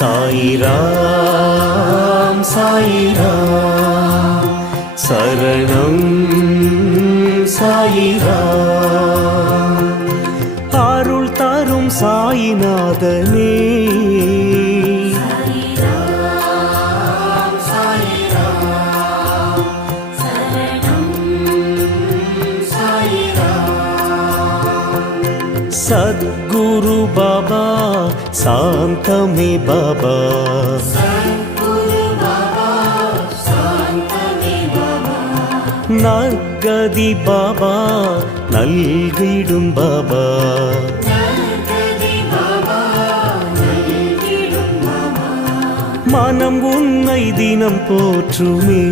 சாயிராம் சாயிராம் சரணம் சாயிராம். அருள் தரும் சாயிநாதனே सद्गुरु बाबा शांतमे बाबा नर्गदि बाबा नल्गिडुम बाबा मनम उन्नै दिनम पोற்றுமே.